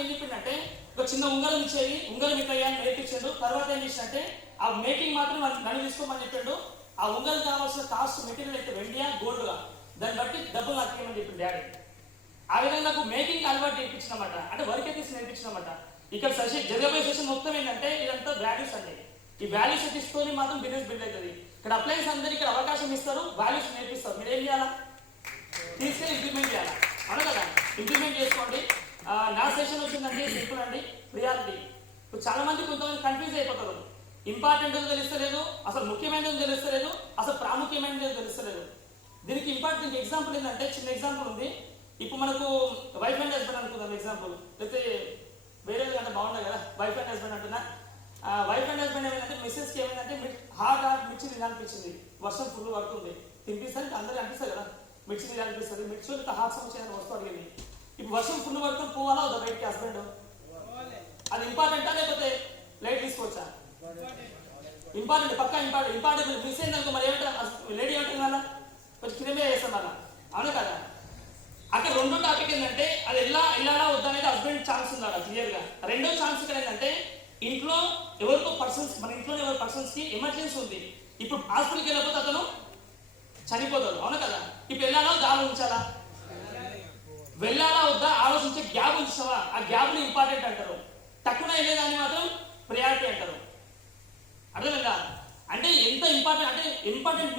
ఏం చెప్పిందంటే ఒక చిన్న ఉంగరం ఇచ్చేది, ఉంగరం ఇట్లా నేర్పించాడు. తర్వాత ఏం చేసినట్టే ఆ మేకింగ్ మాత్రం నన్ను తీసుకోమని చెప్పాడు. ఆ ఉంగరం కావాల్సిన కాస్ట్ మెటీరియల్ అయితే వెండియా గోల్డ్గా, దాన్ని బట్టి డబ్బులు నాకు ఏమని చెప్పింది డాడీ. ఆ విధంగా నాకు మేకింగ్ అలవాటు నేర్పించినమాట, అంటే వర్క్ ఎథిక్స్ నేర్పించినమాట. ఇక్కడ జరగబోయే సెషన్ మొత్తం ఏంటంటే ఇదంతా వాల్యూస్ అండి. ఈ వాల్యూస్ ఎథిక్స్తోని మాత్రం బిజినెస్ బిల్డ్ అవుతుంది. ఇక్కడ అప్లయన్స్ అందరూ ఇక్కడ అవకాశం ఇస్తారు, వాల్యూస్ నేర్పిస్తారు. మీరు ఏం చేయాలా? తీసుకెళ్ళి ఇంప్లిమెంట్ చేయాలా, అవును కదా? ఇంప్లిమెంట్ చేసుకోండి. నా సెషన్ వచ్చిందండి సింపుల్ అండి, ప్రియారిటీ. ఇప్పుడు చాలా మంది కొంతమంది కన్ఫ్యూజ్ అయిపోతారు. ఇంపార్టెంట్ తెలుస్తలేదు, అసలు ముఖ్యమైనది తెలుస్తలేదు, అసలు ప్రాముఖ్యమైనది తెలుస్తలేదు. దీనికి ఇంపార్టెంట్ ఎగ్జాంపుల్ ఏంటంటే, చిన్న ఎగ్జాంపుల్ ఉంది. ఇప్పుడు మనకు వైఫ్ అండ్ హస్బెండ్ అనుకుందాం ఎగ్జాంపుల్, లేకపోతే వేరే అంటే బాగుండదు కదా. వైఫ్ అండ్ హస్బెండ్ అంటున్నా. వైఫ్ అండ్ హస్బెండ్ ఏమైందంటే మెసేజ్కి ఏమైందంటే హాట్ మిర్చి తినాలనిపించింది, వర్షం ఫుల్ పడుతుంది, తినిపిస్తుంది అందరికీ అనిపిస్తుంది కదా మిర్చి తినాలనిపిస్తుంది. మిర్చి హాట్ సమస్య వస్తూ అడిగింది. ఇప్పుడు వర్షం ఫుల్ పడుతుంది, పోవాలా వద్దా బయటికి హస్బెండ్? అది ఇంపార్టెంటా లేకపోతే లైట్ తీసుకోవచ్చా? ఇంపార్టెంట్, పక్కా ఇంపార్టెంట్. ఇంపార్టెంట్ మిస్ అయిందనుకో మరి ఏమంటారు, లేడీ ఏమంటుంది కదా, కొంచెం కింద చేస్తాం అలా, అవును కదా? అక్కడ రెండో టాపిక్ ఏంటంటే అది వెళ్ళాలా వద్దా అనేది హస్బెండ్ ఛాన్స్ ఉంది అక్కడ క్లియర్గా. రెండో ఛాన్స్ ఇక్కడ ఏంటంటే ఇంట్లో ఎవరికో పర్సన్స్, మన ఇంట్లో ఎవరి పర్సన్స్ కి ఎమర్జెన్సీ ఉంది. ఇప్పుడు హాస్పిటల్కి వెళ్ళకపోతే అతను చనిపోతాడు, అవును కదా? ఇప్పుడు వెళ్ళాలా వద్దా ఆలోచించాలా? వెళ్ళాలా వద్దా ఆలోచించే గ్యాప్ ఉంచావా, ఆ గ్యాప్ ని ఇంపార్టెంట్ అంటారు. తక్కువ వెళ్ళేదాన్ని మాత్రం ప్రయారిటీ అంటారు. అర్థమైందా? అంటే ఎంత ఇంపార్టెంట్ అంటే ఇంపార్టెంట్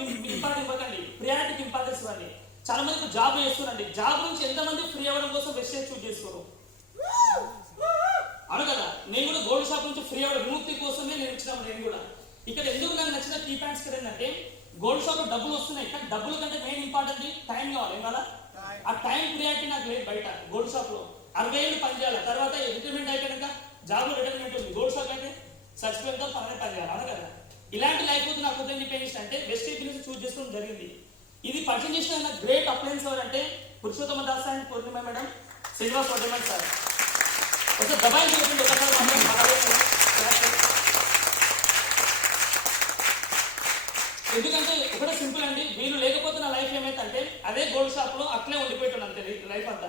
ఇవ్వకండి, ప్రియారిటీకి ఇంపార్టెన్స్ ఇవ్వండి. చాలా మంది జాబ్ చేస్తున్నారండి, జాబ్ నుంచి ఎంతమంది ఫ్రీ అవ్వడం కోసం వెస్టేజ్ చూస్ చేసుకోరు, అవును కదా? నేను కూడా గోల్డ్ షాప్ నుంచి ఫ్రీ అవ్వడం విముక్తి కోసమే నేను ఇచ్చినాను. నేను కూడా ఇక్కడ ఎందుకు నాకు నచ్చిన కీ పాయింట్స్ ఏంటంటే, గోల్డ్ షాప్ లో డబ్బులు వస్తున్నాయి, కానీ డబ్బుల కంటే మెయిన్ ఇంపార్టెంట్ టైం కావాలి. ఏం కావాలా? ఆ టైం ప్రియారిటీ నాకు లేదు. బయట గోల్డ్ షాప్ లో 60 ఏళ్ళు పని చేయాలి, తర్వాత రిటైర్మెంట్ అయిపోయాక జాబ్ లో రిటైర్మెంట్ ఉంది. గోల్డ్ షాప్ అయితే చచ్చిపోయిన పని చేయాలి, అవును కదా? ఇలాంటి లైఫ్ అయితే నాకు ఉదయం చెప్పేసి అంటే వెస్టేజ్ బిజినెస్ చూస్ చేసుకోవడం జరిగింది. ఇది పరిచయం చేసిన గ్రేట్ అప్లయన్స్ ఎవరంటే Purushottama Das and Purnima madam, Srinivas Vaddaman sir. ఒక దబాయి చూపింది ఎందుకంటే ఒకటే సింపుల్ అండి, వీళ్ళు లేకపోతే నా లైఫ్ ఏమైతే అదే గోల్డ్ షాప్ లో అట్లే ఉండిపోయాను అంతే లైఫ్ అంతా.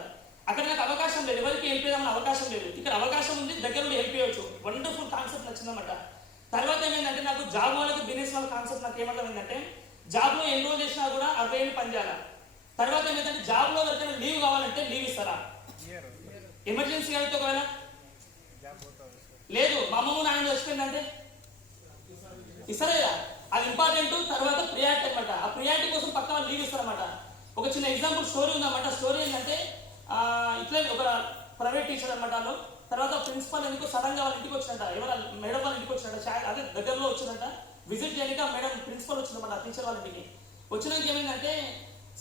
అక్కడ నాకు అవకాశం లేదు, ఎవరికి హెల్ప్ చేద్దామని అవకాశం లేదు. ఇక్కడ అవకాశం ఉంది, దగ్గర నుండి హెల్ప్ చేయవచ్చు. వండర్ఫుల్ కాన్సెప్ట్ నచ్చిందన్నమాట. తర్వాత ఏమైందంటే నాకు జాబ్ వాళ్ళకి బిజినెస్ వాళ్ళ కాన్సెప్ట్ నాకు ఏమర్థమైందంటే, జాబ్ లో ఎన్రోల్ చేసినా కూడా 60 ఏళ్ళు పని చేయాలి. తర్వాత ఏమైందంటే జాబ్ లో ఎవరికైనా లీవ్ కావాలంటే లీవ్ ఇస్తారా? ఎమర్జెన్సీ అయితే ఒకవేళ లేదు, మా అమ్మమ్మ నాయన చచ్చిపోయిందంటే ఇస్తారా? అది ఇంపార్టెంట్. తర్వాత ప్రియారిటీ అనమాట. ఆ ప్రియారిటీ కోసం పక్క వాళ్ళు లీవ్ ఇస్తారన్నమాట. ఒక చిన్న ఎగ్జాంపుల్ స్టోరీ ఉందన్నమాట. స్టోరీ ఏంటంటే ఇట్లా ఒక ప్రైవేట్ టీచర్ అనమాట. వాళ్ళు తర్వాత ప్రిన్సిపల్ ఎందుకు సడన్ గా వాళ్ళ ఇంటికి వచ్చినట్ట, ఎవరు మేడం వాళ్ళ ఇంటికి వచ్చినట్ట, అదే దగ్గరలో వచ్చినట్ట విజిట్ చేయడానికి మేడం ప్రిన్సిపల్ వచ్చిందన్నమాట టీచర్ వాళ్ళ ఇంటికి. వచ్చినాక ఏమైందంటే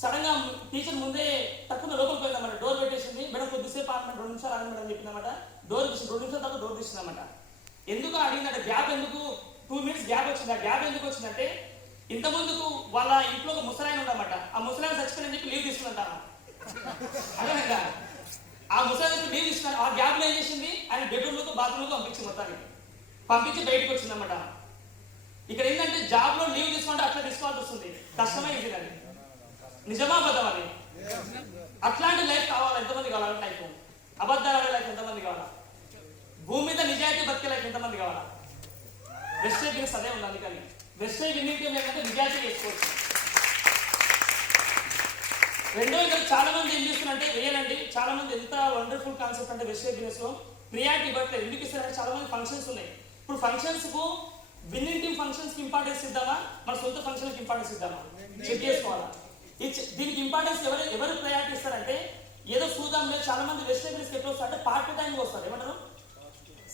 సడన్ గా టీచర్ ముందే తక్కువ లోపలికి పోయిందన్నమాట. డోర్ పెట్టేసింది. మేడం కొద్దిసేపు ఆగండి, 2 నిమిషాలు ఆగండి మేడం చెప్పిందన్నమాట. డోర్ తీసి 2 నిమిషాల తర్వాత డోర్ తీసిందన్నమాట. ఎందుకు అడిగిందంటే గ్యాప్ ఎందుకు 2 మినిట్స్ గ్యాప్ వచ్చింది. ఆ గ్యాప్ ఎందుకు వచ్చిందంటే ఇంత ముందుకు వాళ్ళ ఇంట్లో ఒక ముసలాయన ఉండమాట. ఆ ముసలాయన చచ్చిపోయిందని చెప్పి లీవ్ తీసుకుంటాను. అదేవిధంగా ఆ ముసలాయన లీవ్ తీసుకున్నాను. ఆ గ్యాప్ లో ఏం చేసింది, ఆయన బెడ్రూమ్లకు బాత్రూమ్లకు పంపించి మొత్తానికి పంపించి బయటకు వచ్చిందన్నమాట. ఇక్కడ ఏంటంటే జాబ్ లో లీవ్ తీసుకుంటే అట్లా తీసుకోవాల్సి వస్తుంది, కష్టమైంది అది. నిజమా అబద్ధం అది? అట్లాంటి లైఫ్ కావాలి ఎంతమంది కావాలి? లైఫ్ అబద్ధాలు ఆడే లైఫ్ ఎంతమంది కావాలా? భూమి మీద నిజాయితీ బతికే లైఫ్ ఎంతమంది కావాలా? వెస్టేజ్ బిజినెస్ అదే ఉంది. అందుకని వెస్టేజ్ విన్నింగ్ ఏంటంటే నిజాయితీ చేసుకోవచ్చు. రెండో ఇక్కడ చాలా మంది ఏం చేస్తున్నారంటే వేయాలండి. చాలా మంది ఎంత వండర్ఫుల్ కాన్సెప్ట్ అంటే వెస్టేజ్ బిజినెస్ లో ప్రియారిటీ ఇవ్వట్లేదు. ఎందుకు ఇస్తారంటే చాలా మంది ఫంక్షన్స్ ఉన్నాయి. ఇప్పుడు ఫంక్షన్స్ కు విన్నింగ్ టీమ్ ఫంక్షన్స్ కి ఇంపార్టెన్స్ ఇద్దామా, మన సొంత ఫంక్షన్ కి ఇంపార్టెన్స్ ఇద్దామా చెక్ చేసుకోవాలా. దీనికి ఇంపార్టెన్స్ ఎవరు ప్రయారిటీ ఇస్తారంటే ఏదో చూద్దాం లేదు. చాలా మంది వెస్టేజ్ బిజినెస్ ఎప్పుడు వస్తారు అంటే పార్ట్ టైం వస్తారు. ఏమంటారు?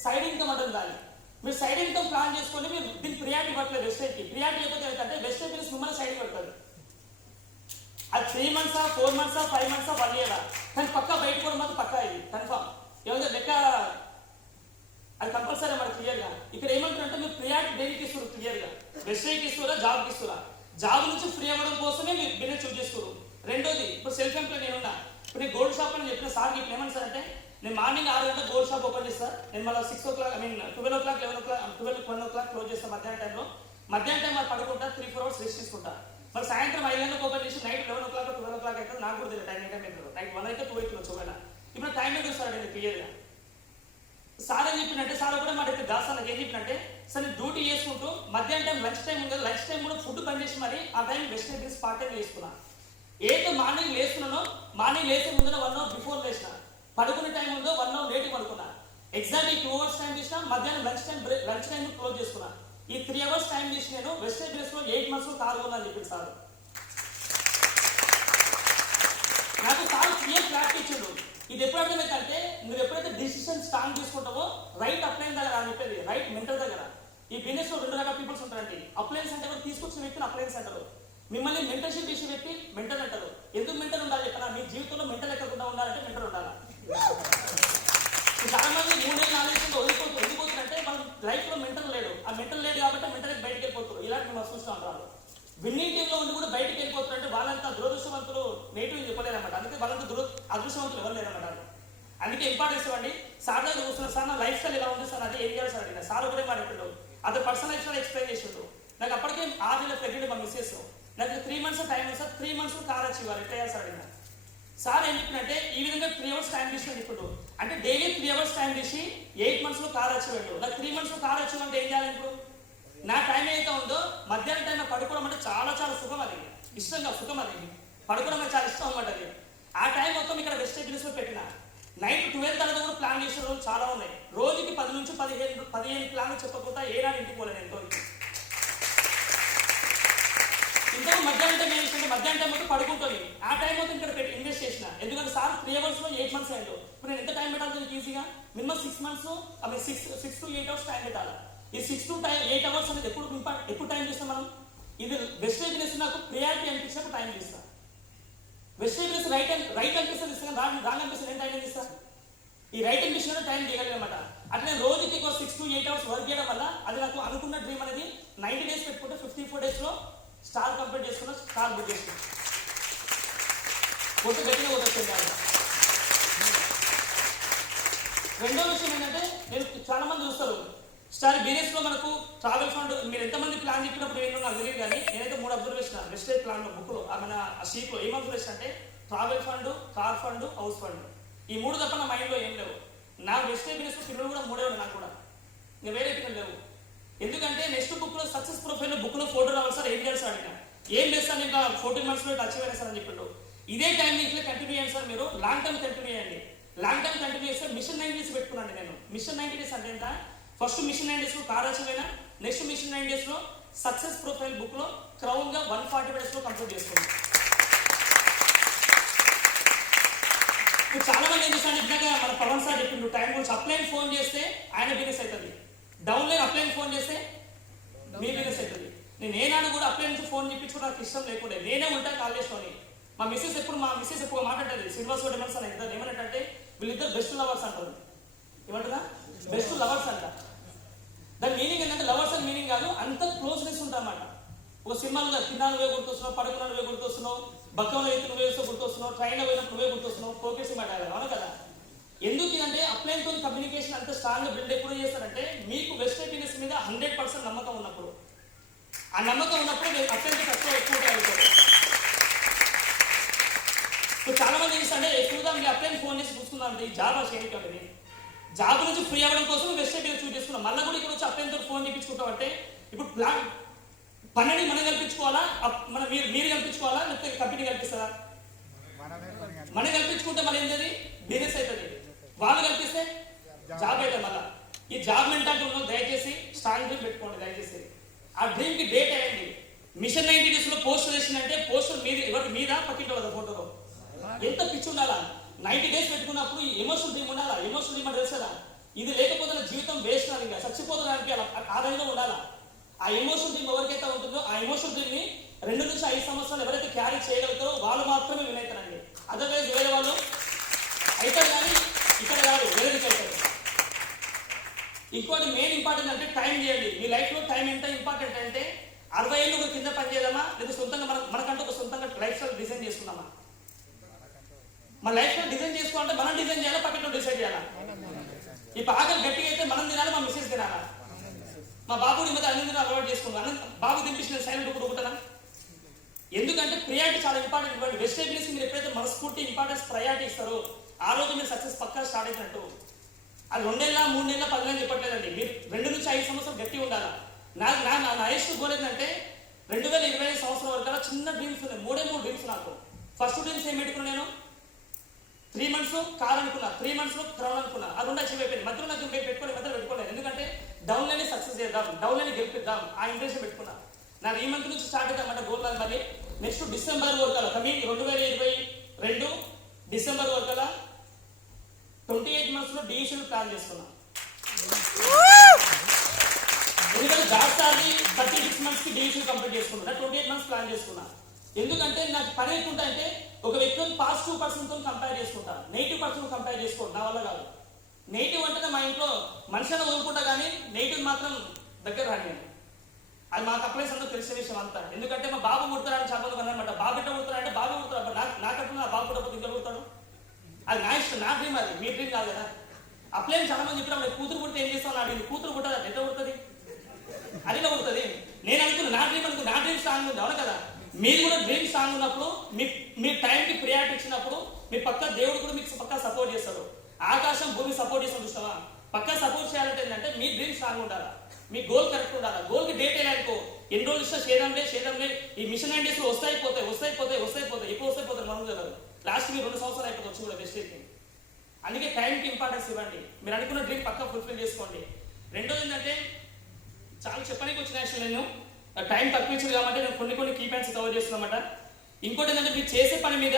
సైడ్ ఇన్కమ్ అంటారు దాన్ని. మీరు సైడ్ ఇన్కమ్ ప్లాన్ చేసుకొని మీరు దీనికి ప్రియారిటీ ఇవ్వట్లేదు. వెస్టేజ్ కి ప్రియారిటీ అయిపోతే ఏంటంటే వెస్టేజ్ బిజినెస్ మిమ్మల్ని సైడ్ పెడతారు. అది 3 months 4 months 5 months 1 year, కానీ పక్కా బయట కూడా మాత్రం పక్కా ఇది కన్ఫర్మ్. ఏమంటే లెక్క అది కంపల్సరీ అన్నమాట క్లియర్గా. ఇక్కడ ఏమంటారంటే మీరు ప్రియారిటీ దేనికి ఇస్తారు క్లియర్గా, వెస్టేజ్కి ఇస్తారా జాబ్కి ఇస్తారా? జాబ్ నుంచి ఫ్రీ అవ్వడం కోసమే మీరు బిజినెస్ చూస్ చేసుకోరు. రెండోది ఇప్పుడు సెల్ఫ్ ఎంప్లాయ్ నేనున్నా. ఇప్పుడు నేను గోల్డ్ షాప్ అని చెప్పిన సార్కి ఇప్పుడు ఏమన్నా సార్ అంటే నేను మార్నింగ్ 6 గంటలకు గోల్డ్ షాప్ ఓపెన్ చేస్తాను. నేను మళ్ళీ 6 o'clock 12 o'clock 1 o'clock క్లోజ్ చేస్తాను. మధ్యాహ్నం టైంలో మరి పడుకుంటా 3-4 hours రెస్ట్ తీసుకుంటా. మరి సాయంత్రం 5 గంటలకు ఓపెన్ చేసి నైట్ 11 o'clock 12 o'clock అయితే నాకు కూడా తెలియదు టైం అయితే. నైట్ 1 అయితే 2 అయితే ఒకవేళ ఇప్పుడు టైం అయితే చూస్తాడు క్లియర్గా. సార్ ఏం చెప్పినట్టే, సార్ కూడా మా దగ్గర దాసాలకు ఏం చెప్పినట్టే, సార్ నేను డ్యూటీ చేసుకుంటూ మధ్యాహ్నం టైం లంచ్ టైం ఉంది, లంచ్ టైం కూడా ఫుడ్ బంద్ చేసి మరి ఆ టైం వెజిటేబుల్స్ పార్ట్ టైం చేసుకున్నా. ఏదో మార్నింగ్ లేస్తున్నానో, మార్నింగ్ లేసే ముందు 1 అవర్ బిఫోర్ లేచిన, పడుకునే టైం ఉందో 1 అవర్ లేట్ పడుకున్నా. ఎగ్జాక్ట్ 2 అవర్స్ టైం చేసిన, మధ్యాహ్నం లంచ్ టైం క్లోజ్ చేసుకున్నా. ఈ 3 అవర్స్ టైం చేసి నేను వెజిటేబుల్స్ లో 8 months కారుకున్నా అని చెప్పింది సార్. నాకు సార్ క్లియర్ క్లారిటీ ఇచ్చిండు. ఇది ఎప్పుడు అర్థమైందంటే, మీరు ఎప్పుడైతే డిసిషన్ స్టాండ్ తీసుకుంటావో రైట్ అప్లైన్ దగ్గర అని చెప్పేది, రైట్ మెంటర్ దగ్గర. ఈ బిజినెస్ లో 2 రకాల పీపుల్స్ ఉంటారండి. అప్లయన్స్ అంటే కూడా తీసుకొచ్చిన వ్యక్తిని అప్లయన్స్ అంటారు, మిమ్మల్ని మెంటర్షిప్ చేసే వ్యక్తి మెంటర్ అంటారు. ఎందుకు మెంటర్ ఉండాలి చెప్పనా? మీ జీవితంలో మెంటర్ ఎక్కకుండా ఉండాలంటే మెంటర్ ఉండాలి. చాలా మంది 3 ఏళ్ళు 4 ఏళ్ళు వదిలిపోతున్నారంటే మన లైఫ్ లో మెంటర్ లేడు. ఆ మెంటర్ లేడు కాబట్టి మెంటర్ బయటకు వెళ్ళిపోతారు. ఇలాంటి మేము చూస్తూ ఉంటారు. విన్నింగ్ టీమ్ లో ఉండి కూడా బయటకు వెళ్ళిపోతారంటే వాళ్ళంతా దురదృష్టవంతులు, నెగిటివ్ చెప్పలేరు అనమాట. అందుకే వాళ్ళంతా అదృష్టవంతులు ఎవరు లేరన్నమాట. అందుకే ఇంపార్టెన్స్ ఇవ్వండి. సార్ దగ్గర కూర్చున్న సార్ నా లైఫ్ స్టైల్ ఎలా ఉంది సార్, అదే ఏం చేయాలి సార్ అడిగిన. సార్ ఒకటే మాట్లాడు, అతను పర్సనల్ లైఫ్ స్టైల్ ఎక్స్ప్లెయిన్ చేసిండు. నాకు అప్పటికే 6 నెలల ప్రెగ్నెంట్ మా మిస్సెస్. నాకు 3 months టైం ఉంది సార్, 3 months కార్ అచీవ్ అవ్వాలి, ఎట్లా చేయాలి సార్ అడిగిన. సార్ ఏం చెప్పినంటే, ఈ విధంగా 3 hours టైం తీసుకుని ఇప్పుడు అంటే డైలీ 3 hours టైం తీసి 8 months కార్ అచీవ్ అయ్యాడు. నాకు 3 months కార్ అచీవ్ అంటే ఏం చేయాలి ఇప్పుడు? నా టైం ఏదైతే ఉందో మధ్యాహ్నం టైంలో పడుకోవడం అంటే చాలా చాలా సుఖం, అది ఇష్టంగా సుఖం, అది పడుకోవడం అంటే చాలా ఇష్టం అన్నమాట. అది ఆ టైం మొత్తం ఇక్కడ వెజిటేబుల్స్ లో పెట్టిన. నైట్ 12 తర్వాత కూడా ప్లాన్ చేసిన రోజులు చాలా ఉన్నాయి. రోజుకి 10 నుంచి 15 ప్లాన్లు చెప్పకుండా ఏనాడు ఇంటికి పోలేదు ఎంతో. ఇంకా మధ్యాహ్నం టైం ఏం చేసింటే, మధ్యాహ్నం టైం మొత్తం పడుకుంటుంది. ఆ టైం మొత్తం ఇక్కడ పెట్టి ఇన్వెస్ట్ చేసిన. ఎందుకంటే సార్ 3 hours లో 8 months అయ్యాడు. ఇప్పుడు నేను ఎంత టైం పెట్టాలి ఈజీగా? Minimum 6 months, 6 to 8 hours time పెట్టాలి. ఈ 6 to 8 hours అనేది ఎప్పుడు టైం చేస్తాం మనం? ఇది వెజిటేబుల్స్ నాకు ప్రియారిటీ అనిపించినప్పుడు టైం చేస్తాను. వెజిటేబుల్స్ రైట్ అనిపిస్తుంది ఇస్తాను, రాంగ్ అనిపిస్తుంది ఏం టైం ఇస్తా? ఈ రైట్ అనిపించిన టైం చేయగలిగనమాట. అట్లా నేను రోజుకి 6 to 8 hours వర్క్ చేయడం వల్ల అది నాకు అనుకున్న డ్రీమ్ అనేది 90 days పెట్టుకుంటే 54 days లో స్టార్ కంప్లీట్ చేసుకున్నా, స్టార్ బుక్ చేసుకున్నా. కొత్త గట్టిగా కొట్టొచ్చింది. రెండో విషయం ఏంటంటే, నేను చాలా మంది చూస్తారు స్టార్ బిజినెస్ లో మనకు ట్రావెల్ ఫండ్, మీరు ఎంతమంది ప్లాన్ చెప్పినప్పుడు ఏంటో నాకు తెలియదు, కానీ నేనైతే 3 అబ్జర్వేషన్ వెస్టేజ్ ప్లాన్ లో బుక్ లో మన షీట్ లో ఏం అబ్జర్వేషన్ అంటే, travel fund, car fund, house fund, ఈ 3 తప్ప నా మైండ్ లో ఏం లేవు. నా వెస్టేజ్ బిజినెస్ పిల్లలు కూడా 3 ఉన్నాయి నాకు కూడా, ఇంకా వేరే పిల్లలు లేవు. ఎందుకంటే నెక్స్ట్ బుక్ లో సక్సెస్ ప్రొఫైల్ లో బుక్ లో ఫోటో రావాలి సార్, ఏం చేయాలి సార్ అడిగిన. ఏం చేస్తాను ఇంకా 14 months లో అచీవ్ అయినా సార్ అని చెప్పిండు. ఇదే టైం ఇట్లా కంటిన్యూ చేయండి సార్, మీరు లాంగ్ టర్మ్ కంటిన్యూ చేయండి. లాంగ్ టర్మ్ కంటిన్యూ చేస్తే మిషన్ 90 days పెట్టుకున్నాను నేను. మిషన్ 90 days అంటే ఎంత? ఫస్ట్ మిషన్ 90 days లో కార్ అచీవ్ అయినా, నెక్స్ట్ మిషన్ 90 days లో సక్సెస్ ప్రొఫైల్ బుక్ లో క్రౌన్ గా 145 days లో కంప్లీట్ చేసుకోండి. చాలా మంది ఏం చేస్తాను చెప్పినాక మన పవన్ సార్ చెప్పిండు టైం గురించి. అప్లైన్ ఫోన్ చేస్తే ఆయన బిజినెస్ అవుతుంది, డౌన్ లైన్ అప్లైన్ ఫోన్ చేస్తే మీ బిజినెస్ అవుతుంది. నేను ఏనాడు కూడా అప్లైన్ నుంచి ఫోన్ చెప్పించుకోవడం నాకు ఇష్టం లేకుండా నేనే ఉంటాను కాల్ చేసుకొని. మా మిస్సెస్ ఎప్పుడు మాట్లాడేది శ్రీనివాస్ డెమన్స్ అని ఇద్దరు ఏమన్నట్టే, వీళ్ళిద్దరు బెస్ట్ లవర్స్ అంటారు. ఏమంటారా? బెస్ట్ లవర్స్ అంట. దాని మీనింగ్ ఏంటంటే, లవర్స్ అని మీనింగ్ కాదు, అంత క్లోజ్నెస్ ఉంటామన్నమాట. ఒక సినిమాలుగా తిన్నా నువ్వే గుర్తొస్తున్నావు, పడుకున్నా నువ్వే గుర్తొస్తున్నావు, బక్కలో అయితే నువ్వే గుర్తొస్తున్నావు, ట్రైన్ పోయినప్పుడు నువ్వే గుర్తొస్తున్నావు, ప్రోగ్రెస్ మాట్లాడాలి, అవును కదా? ఎందుకు అంటే అప్లైన్ తో కమ్యూనికేషన్ అంత స్ట్రాంగ్ బిల్డ్ ఎప్పుడు చేస్తారంటే, మీకు వెస్టేజ్ బిజినెస్ మీద 100% నమ్మకం ఉన్నప్పుడు. ఆ నమ్మకం ఉన్నప్పుడు మీరు అప్లైన్ తక్కువ ఎక్కువ అవుతారు. చాలా మంది ఏంటంటే ఎక్కువగా మీరు అప్లైన్ ఫోన్ చేసి చూసుకుందాం అంటే, ఈ జాబ్ చేయడం అనేది జాబ్ నుంచి ఫ్రీ అవ్వడం కోసం వెస్టేజ్ చూస్ చేసుకున్నాం. మళ్ళీ కూడా ఇక్కడ వచ్చి అప్లైన్ తోటి ఫోన్ చేయించుకుంటాం అంటే, ఇప్పుడు ప్లాన్ పనిని మనం కల్పించుకోవాలా, మీరు కల్పించుకోవాలా, లేకపోతే కంపెనీ కల్పిస్తారా? మనం కల్పించుకుంటే మళ్ళీ ఏంటది? బిజినెస్ అవుతుంది. వాళ్ళు కల్పిస్తే జాబ్ అవుతుంది. మళ్ళీ ఈ జాబ్ మెంటాలిటీ ఉన్న దయచేసి స్ట్రాంగ్ డ్రీమ్ పెట్టుకోండి. దయచేసి ఆ డ్రీమ్ కి డేట్ అయ్యండి. మిషన్ 90 days లో పోస్ట్ చేసిందంటే పోస్టర్ ఎవరి మీద పక్కింటి వాళ్ళ ఫోటోలో ఎంత పిచ్చి ఉండాలా? 90 days పెట్టుకున్నప్పుడు ఈ ఎమోషనల్ డ్రీమ్ ఉండాలా? ఎమోషనల్ డ్రీమ్ అంటే తెలుసా? ఇది లేకపోతే నా జీవితం వేస్ట్ అని, ఇంకా చచ్చిపోతానికి ఆదాయంలో ఉండాలా. ఆ ఎమోషనల్ డ్రీమ్ ఎవరికైతే ఉంటుందో ఆ ఎమోషనల్ డ్రీమ్ ని 2 నుంచి 5 సంవత్సరాలు ఎవరైతే క్యారీ చేయగలుగుతారో వాళ్ళు మాత్రమే విన్ అవుతారండి. అదర్వైజ్ వేరే వాళ్ళు అవుతారు కానీ ఇక్కడ కాదు, వేరే అవుతారు. ఇంకోటి మెయిన్ ఇంపార్టెంట్ అంటే టైం చేయండి. మీ లైఫ్ లో టైం ఎంత ఇంపార్టెంట్ అంటే, 60 ఏళ్ళు కింద పని చేద్దామా, లేదా సొంతంగా మనకంటూ ఒక సొంతంగా లైఫ్ స్టైల్ డిజైన్ చేసుకుందామా? మన లైఫ్ స్టైల్ డిజైన్ చేసుకోవాలంటే మనం డిజైన్ చేయాలా, పక్కన డిసైడ్ చేయాలా? ఇప్పుడు ఆకలి గట్టిగా అయితే మనం తినాలి, మా మిస్సెస్ తినాలా? మా బాబుని మీద అన్ని అలవాటు చేసుకున్నాను, బాబు తినిపించిన సైలెంట్ కొడుకుంటానా? ఎందుకంటే ప్రియారిటీ చాలా ఇంపార్టెంట్. ఇవ్వండి వెజిటేబుల్స్ మీరు ఎప్పుడైతే మనస్ఫూర్తి ఇంపార్టెన్స్ ప్రయారిటీ ఇస్తారో ఆ రోజు మీరు సక్సెస్ పక్కా స్టార్ట్ అయినట్టు. అది 2 నెలల 3 నెలల 10 నెలలు చెప్పట్లేదండి. మీరు 2 నుంచి 5 సంవత్సరాలు గట్టి ఉండాలి. నా హైయెస్ట్ గోల్ ఏంటంటే 2025 సంవత్సరం వరకు చిన్న డ్రీమ్స్ ఉన్నాయి. 3 డ్రీమ్స్ నాకు. ఫస్ట్ డ్రీమ్స్ ఏం పెట్టుకున్నా నేను 3 months కార్ అనుకున్నా, 3 months క్రౌన్ అనుకున్నా. అది 2 అచీవ్ అయిపోయింది. మధ్యలో నాకు పెట్టుకోలేదు. ఎందుకంటే డౌన్ లైన్ సక్సెస్ చేద్దాం, డౌన్ లైన్ గెలిపిద్దాం, ఆ ఇంట్రెస్ట్ పెట్టుకున్నా. నాకు ఈ మంత్ నుంచి స్టార్ట్ అవుతామంటే గోల్ లాగా మళ్ళీ నెక్స్ట్ డిసెంబర్ వరకు కమింగ్ 2022 డిసెంబర్ వరకు 28 months డిఎస్ఎల్ ప్లాన్ చేసుకున్నా. ఎందుకంటే దాస్తాది 36 months డిఎస్ఎల్ కంప్లీట్ చేసుకున్నా. 28 months ప్లాన్ చేసుకున్నా. ఎందుకంటే నాకు పని ఎక్కుంటా అంటే ఒక వ్యక్తిని పాజిటివ్ పర్సన్తో కంపేర్ చేసుకుంటా, నెగిటివ్ పర్సన్ కంపేర్ చేసుకోండి. నా వల్ల కాదు. నెగిటివ్ అంటే మా ఇంట్లో మనిషిని వదులుకుంటా కానీ నెగిటివ్ మాత్రం దగ్గర రాని. అది మాకు అప్లైస్ అంతా తెలిసిన విషయం అంతా. ఎందుకంటే మా బాబు పుడతాడని చాలా మంది అనమాట. బాబు ఎట్లా పుడతాడంటే బాబు పుడతాడు, నాకంటే నా బాబు పుట్టకపోతే ఇంకా పుడతాడు. అది నా ఇష్టం, నా డ్రీమ్, అది మీ డ్రీమ్ కాదు కదా. అప్లై చాలా మంది చెప్పినప్పుడు కూతురు పుడితే ఏం చేస్తావు అడిగింది. కూతురు పుట్టదు, ఎంత పుడుతుంది, అది ఎలా పుడుతుంది. నేను అనుకున్నా నా డ్రీమ్ స్ట్రాంగ్ ఉంది, అవును కదా. మీరు కూడా డ్రీమ్ స్ట్రాంగ్ ఉన్నప్పుడు మీ టైంకి ప్రియారిటీ ఇచ్చినప్పుడు మీ పక్క దేవుడు కూడా మీకు పక్కా సపోర్ట్ చేస్తాడు. ఆకాశం భూమి సపోర్ట్ చేస్తాడు చూస్తావా. పక్కా సపోర్ట్ చేయాలంటే ఏంటంటే మీ డ్రీమ్ స్ట్రాంగ్ ఉండాలి, మీ గోల్ కరెక్ట్ ఉండాలి. గోల్కి డేట్ వేయాలనుకో ఎన్ని రోజులు ఇస్తా చేద్దాంలే ఈ మిషన్ 9 days లో వస్తాయిపోతాయి. ఎప్పుడు వస్తాయిపోతాయి మనం తెలియదు. లాస్ట్ మీరు 2 సంవత్సరాలు అయిపోతుంది వచ్చి కూడా బెస్ట్ అయితే. అందుకే టైంకి ఇంపార్టెన్స్ ఇవ్వండి. మీరు అనుకున్న డ్రీమ్ పక్కా ఫుల్ఫిల్ చేసుకోండి. రెండోది ఏంటంటే చాలా చెప్పడానికి వచ్చిన విషయం, నేను టైం తక్కువ ఇచ్చింది కాబట్టి నేను కొన్ని కీ పాయింట్స్ కవర్ చేస్తున్నమాట. ఇంకోటి ఏంటంటే మీరు చేసే పని మీద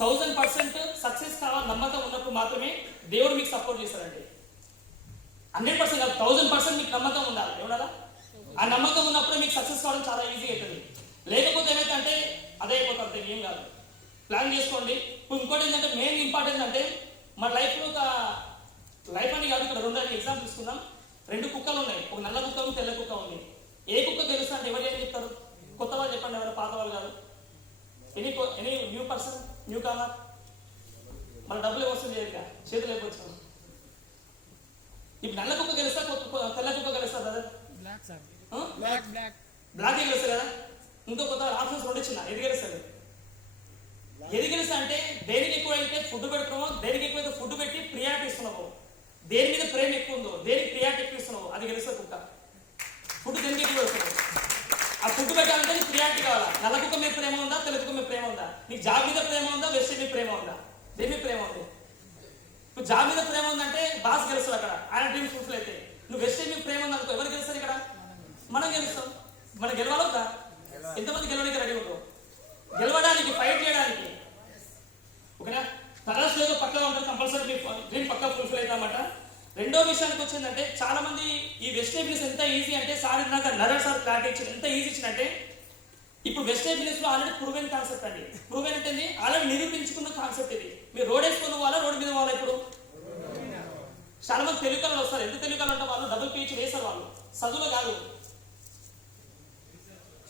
1000% సక్సెస్ కావాలి నమ్మకం ఉన్నప్పుడు మాత్రమే దేవుడు మీకు సపోర్ట్ చేస్తారండి. 100% కాదు, 1000% మీకు నమ్మకం ఉండాలి. ఏమన్నా ఆ నమ్మకం ఉన్నప్పుడు మీకు సక్సెస్ కావడం చాలా ఈజీ అవుతుంది. లేకపోతే ఏమైతే అదే అయిపోతుంది, ఏం కాదు. ప్లాన్ చేసుకోండి. ఇంకోటి ఏంటంటే మెయిన్ ఇంపార్టెంట్ అంటే మన లైఫ్లో ఒక లైఫ్ అని కాదు, ఇక్కడ 2 ఎగ్జాంపుల్ తీసుకుందాం. 2 కుక్కలు ఉన్నాయి, ఒక నల్ల కుక్క ఉంది, తెల్ల కుక్క ఉంది. ఏ కుక్క తెలుస్తా అంటే ఎవరు ఏం చెప్తారు? కొత్త వాళ్ళు చెప్పండి, ఎవరు పాత వాళ్ళు కాదు. Any new person, new comer. మన డబ్బులు వస్తుంది చేయక చేతులు అయిపోవచ్చు. ఇప్పుడు నల్ల కుక్క తెలుస్తా, తెల్ల కుక్క తెలుస్తా బ్రదర్? బ్లాక్ గెలుస్తుంది కదా. ఇంకో కొత్త ఆప్షన్స్ 2 ఇచ్చిన, ఏది గెలుస్తుంది? ఏది గెలుస్తా అంటే దేనికి ఎక్కువ అయితే ఫుడ్ పెడుతున్నామో, దేనికి ఎక్కువైతే ఫుడ్ పెట్టి ప్రియారిటీ ఇస్తున్నావు, దేని మీద ప్రేమ ఎక్కువ ఉందో, దేనికి ప్రియారిటీ ఎక్కువ ఇస్తున్నావు, అది గెలుస్తుంది కుక్క. ఫుడ్ దేనికి ఎక్కువ పెడుతున్నావు, ఆ ఫుడ్ పెట్టాలంటే నీకు ప్రియారిటీ కావాలా. నల్ల కుక్క మీద ప్రేమ ఉందా, తెల్ల కుక్క మీద ప్రేమ ఉందా? నీకు జాబ్ మీద ప్రేమ ఉందా, వెస్ట్ మీద ప్రేమ ఉందా? దేని మీద ప్రేమ ఉంది? ఇప్పుడు జాబ్ మీద ప్రేమ ఉందంటే బాస్ గెలుస్తుంది అక్కడ, ఆయన డ్రీమ్ ఫుల్ఫిల్ అయితే. నువ్వు వెస్ట్ మీద ప్రేమ ఉంది అనుకో, ఎవరు గెలుస్తారు ఇక్కడ? మనం గెలుస్తాం. మనం గెలవాలవుతా? ఎంతమంది గెలవడానికి రెడీ ఉంటావు? గెలవడానికి, ఫైట్ చేయడానికి, ఓకేనా? తరస్ లేదు పక్కగా ఉంటుంది, కంపల్సరీ మీ డ్రీమ్ పక్కా ఫుల్ఫిల్ అవుతామట. రెండో విషయానికి వచ్చిందంటే చాలా మంది ఈ వెజిటేబుల్స్ ఎంత ఈజీ అంటే సార్ నాకు నరేష్ సార్ క్లారిటీ ఇచ్చింది. ఎంత ఈజీ ఇచ్చిందంటే ఇప్పుడు వెజిటేబుల్స్ లో ఆల్రెడీ ప్రూవెన్ కాన్సెప్ట్ అండి. ప్రూవెన్ అంటే ఆల్రెడీ నిరూపించుకున్న కాన్సెప్ట్ ఇది. మీరు రోడ్ వేసుకున్న వాళ్ళ రోడ్డు మీద వాళ్ళ. ఇప్పుడు చాలా మంది తెలుగు కళలు వస్తారు. ఎంత తెలుగు కళలు అంటే వాళ్ళు డబుల్ పీచ్ వేస్తారు, వాళ్ళు చదువులో కాదు,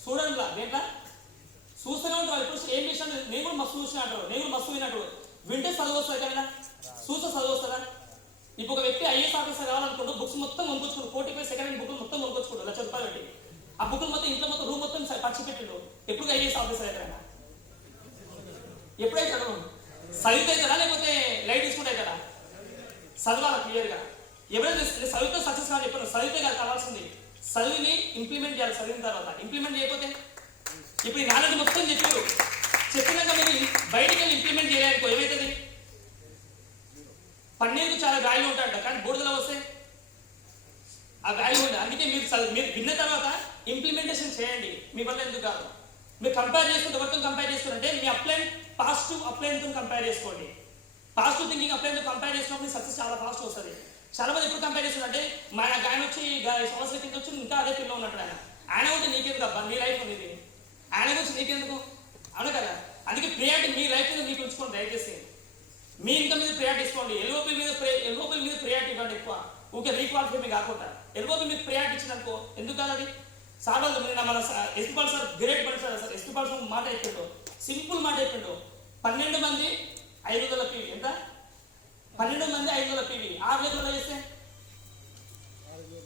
చూడండి దేంట్లో చూస్తూనే ఉంటారు. ఇప్పుడు ఏం విషయం నేను కూడా మస్తు చూసిన అంటారు, నేను కూడా మస్తు వినట్టు. వింటే చదువు వస్తుంది కదా, చూస్తే చదువు వస్తుందా? ఇప్పుడు ఒక వ్యక్తి ఐఏఎస్ ఆఫీసర్ కావాలనుకుంటూ బుక్స్ మొత్తం కొనుక్కొచ్చుకుంటు, 45 సెకండ్ బుక్లు మొత్తం కొనుక్కొచ్చుకుంటు, ₹1,00,000 పెట్టి. ఆ బుక్లు మొత్తం ఇంట్లో మొత్తం రూమ్ మొత్తం పచ్చి పెట్టిండు. ఎప్పుడు ఐఏఎస్ ఆఫీసర్ అవుతారా? ఎప్పుడైతే చదివితే అవుతారా లేకపోతే లైట్ తీసుకుంటే అవుతారా? చదవాలి క్లియర్గా. ఎవరైతే చదివితే సక్సెస్ కాదు చెప్పారు, చదివితే కాదు కావాల్సింది, చదివిని ఇంప్లిమెంట్ చేయాలి. చదివిన తర్వాత ఇంప్లిమెంట్ చేయకపోతే ఇప్పుడు ఈ నాలెడ్జ్ మొత్తం చెప్పినాక మీరు బయటికి వెళ్ళి ఇంప్లిమెంట్ చేయలేనుకో ఏమవుతుంది? పన్నీరుకు చాలా వాల్యూ ఉంటాయంట, కానీ బూడిదలో వస్తే ఆ వాల్యూ ఉంది. అందుకే మీరు విన్న తర్వాత ఇంప్లిమెంటేషన్ చేయండి. మీ వల్ల ఎందుకు కాదు. మీరు కంపేర్ చేసుకుంటే ఎవరితో కంపేర్ చేసుకుంటే మీ అప్లైన్ పాజిటివ్ అప్లైన్తో కంపేర్ చేసుకోండి. పాజిటివ్ థింకింగ్ అప్లైన్తో కంపేర్ చేసినప్పుడు సక్సెస్ చాలా ఫాస్ట్ వస్తుంది. చాలా మంది ఎప్పుడు కంపేర్ చేస్తుంటే ఆయన వచ్చి సంవత్సరం కింద వచ్చి ఇంకా అదే పిల్లలు ఉన్నట్టు ఆయన ఉంటే నీకెందుకు అబ్బా, నీ లైఫ్ ఉంది, ఆయన గురించి నీకెందుకు, అవును కదా. అందుకే ప్రియారిటీ మీ లైఫ్ మీద మీకు ఉంచుకోండి. దయచేసి మీ ఇన్కమ్ మీద ప్రియారిటీ ఇసుకోండి. ఎల్ఓపీ మీద ప్రియారిటీ ఇవ్వండి ఎక్కువ. ఊకే రీక్వాలిఫై మీద కాకుండా ఎల్ఓపీ మీకు ప్రియారిటీ ఇచ్చిననుకో ఎందుకు కాదు అది. సార్ మన ఎస్పీపాల్ సార్ గ్రేట్ పని సార్ ఎస్పీపాల్ సార్ మాట అయిపోయిండు, సింపుల్ మాట అయిపోయిండు. 12 మంది 500 PV ఎంత? 12 మంది 500 PV 6 లక్షలు చేస్తే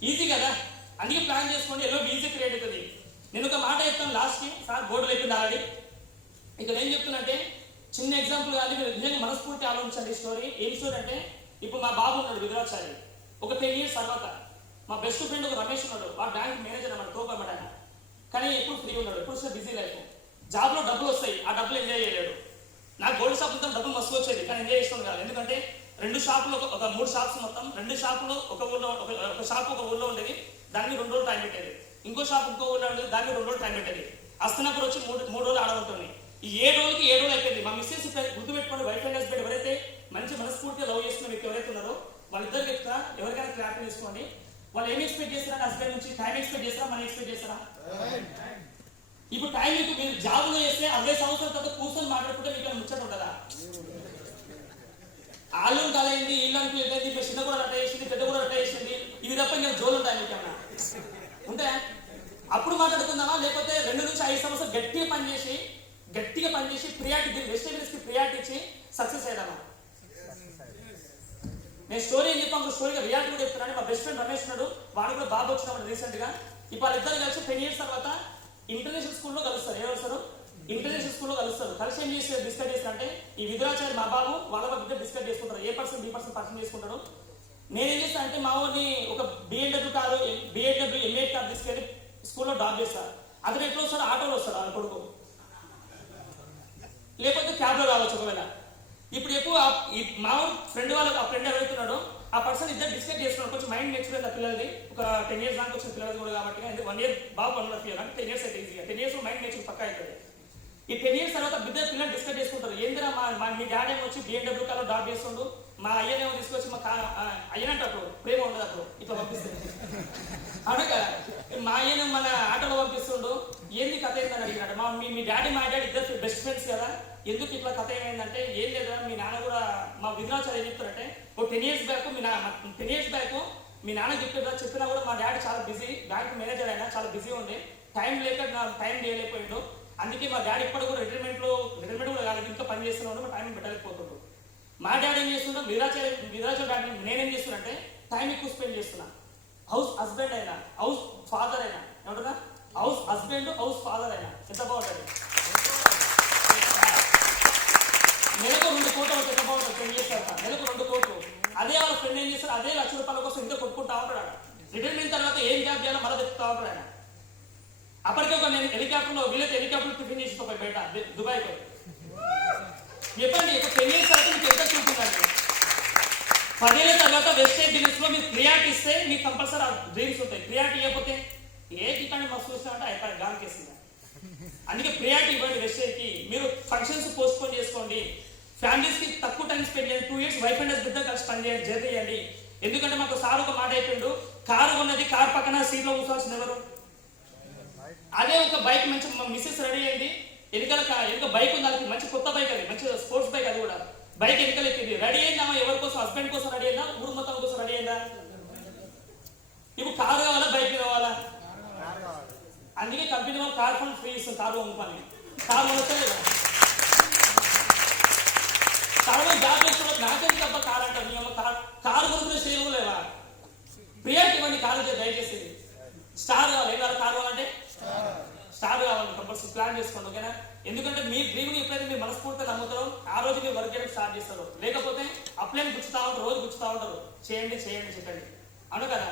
ఈజీ కదా. అందుకే ప్లాన్ చేసుకోండి, ఎల్ఓపీ ఈజీ క్రియేట్ అవుతుంది. నేను ఒక మాట చెప్తాను లాస్ట్కి, సార్ బోర్డు అయిపోయింది ఆల్రెడీ. ఇక్కడ ఏం చెప్తున్నా అంటే చిన్న ఎగ్జాంపుల్ కానీ మీరు నిజంగా మనస్ఫూర్తి ఆలోచించండి. స్టోరీ ఏం స్టోరీ అంటే ఇప్పుడు మా బాబు ఉన్నాడు విద్రాచారి, ఒక 10 years తర్వాత మా బెస్ట్ ఫ్రెండ్ ఒక రమేష్ ఉన్నాడు, వాడు బ్యాంక్ మేనేజర్ అన్నమాట, తోపమాట ఆయన. కానీ ఎప్పుడు ఫ్రీ ఉన్నాడు, ఎప్పుడు బిజీ లైఫ్. జాబ్లో డబ్బులు వస్తాయి, ఆ డబ్బులు ఎంజాయ్ చేయలేడు. నాకు గోల్డ్ షాప్ ఉంటే డబ్బులు మస్తు వచ్చేది, కానీ ఎంజాయ్ చేస్తాను కాదు. ఎందుకంటే 2 షాపులు, ఒక 3 షాప్స్ మొత్తం, 2 షాపులు ఒక ఊళ్ళో, ఒక షాప్ ఒక ఊళ్ళో ఉండేది, దానికి 2 రోజులు టైం పెట్టేది. ఇంకో షాప్ ఇంకో ఊళ్ళో ఉండేది, దానికి 2 రోజులు టైం పెట్టేది. అస్తనప్పుడు వచ్చి 3 రోజులు ఆడవుతుంది. ఈ 7 రోజులకి 7 రోజులు అయిపోయింది. మా మిస్సెస్ గుర్తుపెట్టుకోండి, వైఫ్ అండ్ హస్బెండ్ ఎవరైతే మంచి మనస్ఫూర్తిగా లవ్ చేసుకున్న వ్యక్తి ఎవరైతే ఉన్నారో వాళ్ళిద్దరు చెప్తా, ఎవరికైనా క్లారిటీ తీసుకోండి. వాళ్ళు ఏం ఎక్స్పెక్ట్ చేస్తారా హస్బెండ్ నుంచి? టైం ఎక్స్పెక్ట్ చేస్తారా, మనీ ఎక్స్పెక్ట్ చేస్తారా? ఇప్పుడు టైం మీకు మీరు జాబ్లో చేస్తే 60 సంవత్సరాల తర్వాత కూర్చొని మాట్లాడుకుంటే మీకు ముచ్చట ఉంటుందా? ఆళ్ళు కాలేంది, ఇల్లు అనుకునేది, ఇప్పుడు చిన్న కూడా అట్ట చేసింది, పెద్ద కూడా అట్ట చేసింది, ఇవి తప్ప ఇంకా జోలు ఉంటాయి మీకు ఏమన్నా ఉంటాయా? అప్పుడు మాట్లాడుకుందామా? లేకపోతే 2 నుంచి 5 సంవత్సరాలు గట్టిగా పనిచేసి ప్రియారిటీ, వెజిటేబుల్స్ కి ప్రియారిటీ ఇచ్చి సక్సెస్ అయ్యామా? నేను స్టోరీ ఏం చెప్పాను, స్టోరీగా రియాలిటీ కూడా చెప్తున్నాను. మా బెస్ట్ ఫ్రెండ్ రమేష్ ఉన్నాడు, వాడు కూడా బాబు వచ్చినాడు రీసెంట్ గా. ఇప్పుడు వాళ్ళిద్దరు కలిసి 10 years తర్వాత ఇంటర్నేషనల్ స్కూల్లో కలుస్తారు. ఏం వస్తారు? ఇంటర్నేషనల్ స్కూల్లో కలుస్తారు. కలిసి ఏం చేసి డిస్కస్ చేస్తారంటే, ఈ విధురాచారి మా బాబు వాళ్ళ దగ్గర డిస్కస్ చేసుకుంటారు, ఏ పర్సన్ బి పర్సన్ చేసుకుంటాడు. నేనేం చేస్తాను అంటే, మా ఊరిని ఒక BMW కారు, M8 కార్ తీసుకెళ్ళి స్కూల్లో డ్రాప్ చేస్తారు. అతను ఎట్లా వస్తాడు? ఆటోలో వస్తాడు వాళ్ళ కొడుకు, లేకపోతే క్యాబ్లో రావచ్చు ఒకవేళ. ఇప్పుడు ఎక్కువ మా ఫ్రెండ్ వాళ్ళకి, ఆ ఫ్రెండ్ ఎవరైతున్నాడో ఆ పర్సన్ ఇద్దరు డిస్కస్ చేస్తున్నాడు. కొంచెం మైండ్ మెచ్యూర్ ఆ పిల్లలది, ఒక 10 years దాకా వచ్చిన పిల్లలది కూడా కాబట్టి. 1 year బాబు 1.5 year అంటే 10 years అయితే ఈజీగా 10 years మైండ్ మెచ్యూర్ పక్కా అవుతుంది. ఈ 10 years తర్వాత ఇద్దరు పిల్లలు డిస్కస్ చేసుకుంటారు. ఏందిరా మీ డాడీ ఏమో వచ్చి BMW కాలో డ్రాప్ చేస్తుండు, మా అయ్యనేమో తీసుకొచ్చి మా అయ్యనంటే అప్పుడు ప్రేమ ఉండదు, అప్పుడు ఇట్లా పంపిస్తుంది అడగ. మా అయ్యను మన ఆటోలో పంపిస్తుండు, ఏంది కథ ఏందని అడిగినట్టు. మీ డాడీ మా డాడీ ఇద్దరు బెస్ట్ ఫ్రెండ్స్ కదా, ఎందుకు ఇట్లా కథ ఏమైందంటే, ఏం లేదా మీ నాన్న కూడా మా విధురాచార్య ఏం చెప్తారంటే, ఒక 10 years బ్యాక్ 10 years బ్యాక్ మీ నాన్న చెప్పినా కూడా మా డాడీ చాలా బిజీ, బ్యాంక్ మేనేజర్ అయినా చాలా బిజీ ఉండి టైం లేక టైం చేయలేకపోయిండు. అందుకే మా డాడీ ఇప్పుడు కూడా రిటైర్మెంట్ కూడా కాలేదు, ఇంకా పని చేస్తున్నాడు, మా టైం పెట్టలేకపోతుండ్రు. మా డాడీ ఏం చేస్తుండో, విధురాచార్య డాడీ నేనేం చేస్తున్నా టైం ఎక్కువ స్పెండ్ చేస్తున్నా. హౌస్ హస్బెండ్ అయినా, హౌస్ ఫాదర్ అయినా, ఏమంటున్నా, హౌస్ హస్బెండ్ హౌస్ ఫాదర్ అయినా ఎంత బాగుంటుంది. నెలకు 2 కోట్లు ఎంత బాగుంటుంది. 10 years తర్వాత నెలకు 2 కోట్లు. అదే వాళ్ళ ఫ్రెండ్ ఏం చేస్తారు, అదే ₹1,00,000 కోసం ఇంకా కొట్టుకుంటా ఉంటాడు. రిటైర్మెంట్ తర్వాత ఏం జాబ్ చేయాలో మళ్ళీ చెప్తా ఉంటాడు ఆయన. అప్పటికే ఒక నేను హెలికాప్టర్లో వీళ్ళైతే హెలికాప్టర్ టిఫిన్ చేసి పోయి బయట దుబాయ్కి చెప్పండి. ఒక 10 years తర్వాత మీకు ఎంత చూస్తుందండి. 10 ఏళ్ళ తర్వాత వెస్టేజ్ బిజినెస్ లో మీరు ప్రియారిటీ ఇస్తే మీకు కంపల్సరీ డ్రీమ్స్ ఉంటాయి. ప్రియారిటీ ఇవ్వకపోతే ఏ టికాన్ని మస్తు చూసినా అయిపోయి గాలికేసింది. అందుకే ప్రియారిటీ ఇవ్వండి వెస్టేజ్ కి. మీరు ఫంక్షన్స్ పోస్ట్ పోన్ చేసుకోండి, ఫ్యామిలీస్ కి తక్కువ టైం స్పెండ్ చేయండి. 2 years వైఫ్ అండ్ హస్బెండ్ కలిసి పని చేయండి, జర్నీ చేయండి. ఎందుకంటే మాకు సార్ ఒక మాట అయిపోయిండు, కారు ఉన్నది, కారు పక్కన సీట్లో కూర్చోవాల్సింది ఎవరు? అదే ఒక బైక్ మంచి మిస్సెస్ రెడీ అయింది, వెనుక బైక్ ఉంది, దానికి మంచి కొత్త బైక్, అది మంచి స్పోర్ట్స్ బైక్, అది కూడా బైక్ వెనుకలు ఎక్కింది. రెడీ అయిందామా ఎవరి కోసం? హస్బెండ్ కోసం రెడీ అయిందా, ఊరు మొత్తం కోసం రెడీ అయిందా? ఇప్పుడు కారు కావాలా, బైక్ కావాలా? అందుకే కంపెనీ వాళ్ళు కార్ ఫండ్ ఫ్రీ ఇస్తుంది, కారు అమ్ముకొని. కారు వస్తలేదు, కారు జాబ్ చేస్తున్న నాకేం తప్ప కారు అంటారు. కారు కొనుక్కునే చేయడం లేవా? ప్రియారిటీ ఇవ్వండి కారు దయచేసి. స్టార్ కావాలి, ఏం కావాలి? కారు కావాలంటే స్టార్ కావాలి, కంపల్సరీ ప్లాన్ చేసుకోండి, ఓకేనా? ఎందుకంటే మీ డ్రీమ్ని ఎప్పుడైతే మీరు మనస్ఫూర్తిగా నమ్ముతారో ఆ రోజు మీరు వర్క్ చేయడం స్టార్ట్ చేస్తారు. లేకపోతే అప్లైన్ గుచ్చుతా ఉంటారు, రోజు గుచ్చుతా ఉంటారు. చేయండి చెప్పండి, అవును కదా?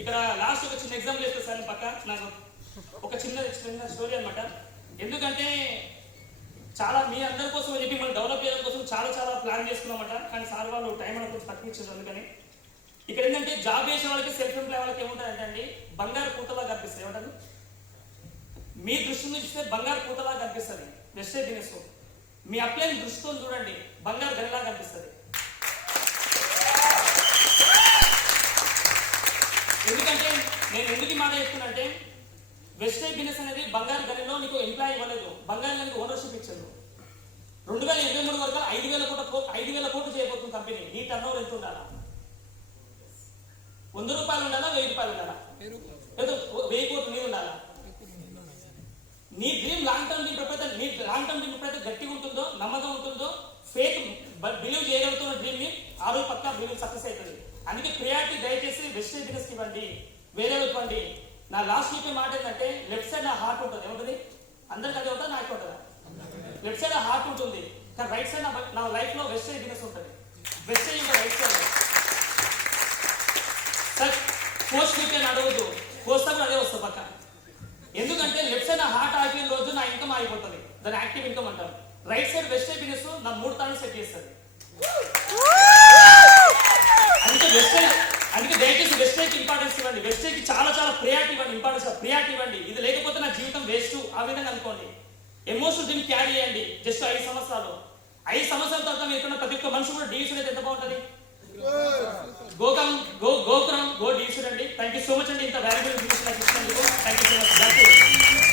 ఇక్కడ లాస్ట్ ఒక చిన్న ఎగ్జాంపుల్ చేస్తే సార్ పక్క నాకు ఒక చిన్న స్టోరీ అనమాట. ఎందుకంటే చాలా మీ అందరి కోసం చెప్పి మనం డెవలప్ చేయడం కోసం చాలా ప్లాన్ చేసుకున్నామట. కానీ సార్ వాళ్ళు టైం అని కొంచెం తక్కువ ఇచ్చారు. అందుకని ఇక్కడ ఏంటంటే జాబ్ చేసే వాళ్ళకి, సెల్ఫ్ ఎంప్లాయ్ వాళ్ళకి ఏముంటారంటే అండి, బంగారు పూతలా కనిపిస్తుంది. ఏమంటారు? మీ దృష్టి నుంచి చూస్తే బంగారు పూతలా కనిపిస్తుంది వెస్టేజ్ బిజినెస్. మీ అప్లైన్ దృష్టితో చూడండి, బంగారు గనిలా కనిపిస్తుంది. ఎందుకంటే నేను ఎందుకు మాట చెప్తున్నంటే, వెస్టేజ్ బిజినెస్ అనేది బంగారు గనిలో నీకు ఎంప్లాయ్ ఇవ్వలేదు, బంగారు గనికి ఓనర్షిప్ ఇచ్చారు. 2023 వరకు 5,000 కోట్లు చేయబోతుంది కంపెనీ. నీ టర్న్ ఓవర్ ఎంత ఉండాలా? ₹100 ఉండాలా, ₹1000 ఉండాలా? ఏదో 1000 కోట్లు నీ ఉండాలా? నీ డ్రీమ్ లాంగ్ టర్మ్ డ్రీమ్ ఎప్పుడైతే గట్టిగా ఉంటుందో, నమ్మకం ఉంటుందో, ఫేక్ బిలీవ్ చేయగలుగుతున్న డ్రీమ్ ని ఆ రోజు పక్కా బిలీవ్ సక్సెస్ అవుతుంది. అందుకే ప్రియారిటీ దయచేసి వెస్టేజ్ బిజినెస్ ఇవ్వండి, వేరే ఇవ్వండి. నా లాస్ట్ చెప్పే మాట ఏంటంటే, లెఫ్ట్ సైడ్ నా హార్ట్ ఉంటుంది. ఏముంటుంది? అందరికి అదే ఉంటుందా, నాకు ఉంటుందా? లెఫ్ట్ సైడ్ హార్ట్ ఉంటుంది, కానీ రైట్ సైడ్ నా లైఫ్ లో వెస్టేజ్ బిజినెస్ ఉంటుంది. వెస్టేజ్ ఇంకా రైట్ సైడ్ పోస్ట్ క్విక్ అని అడగదు, పోస్తా కూడా అదే వస్తుంది పక్క. ఎందుకంటే లెఫ్ట్ సైడ్ నా హార్ట్ ఆగిన రోజు నా ఇన్కమ్ ఆగిపోతుంది, దాని యాక్టివ్ ఇన్కమ్ అంటారు. రైట్ సైడ్ వెస్ట్ హ్యాపీనెస్ నా 3 తాళ్ళు సెట్ చేస్తుంది. అందుకే దయచేసి వెస్ట్ కి ఇంపార్టెన్స్ ఇవ్వండి, వెస్ట్ కి చాలా చాలా ప్రియారిటీ ఇవ్వండి, ప్రియారిటీ ఇవ్వండి. ఇది లేకపోతే నా జీవితం వేస్ట్, ఆ విధంగా అనుకోండి. ఎమోషనల్ దీన్ని క్యారీ చేయండి. జస్ట్ 5 సంవత్సరాలు, 5 సంవత్సరాల తర్వాత మీరు ప్రతి ఒక్క మనిషి కూడా డివిజన్ అయితే ఎంత బాగుంటుంది. గోకురం గో డివిజన్ అండి. థ్యాంక్ యూ సో మచ్ అండి, ఇంత వాల్యుబుల్ ఇన్ఫర్మేషన్ ఇచ్చినందుకు. Thank you so much.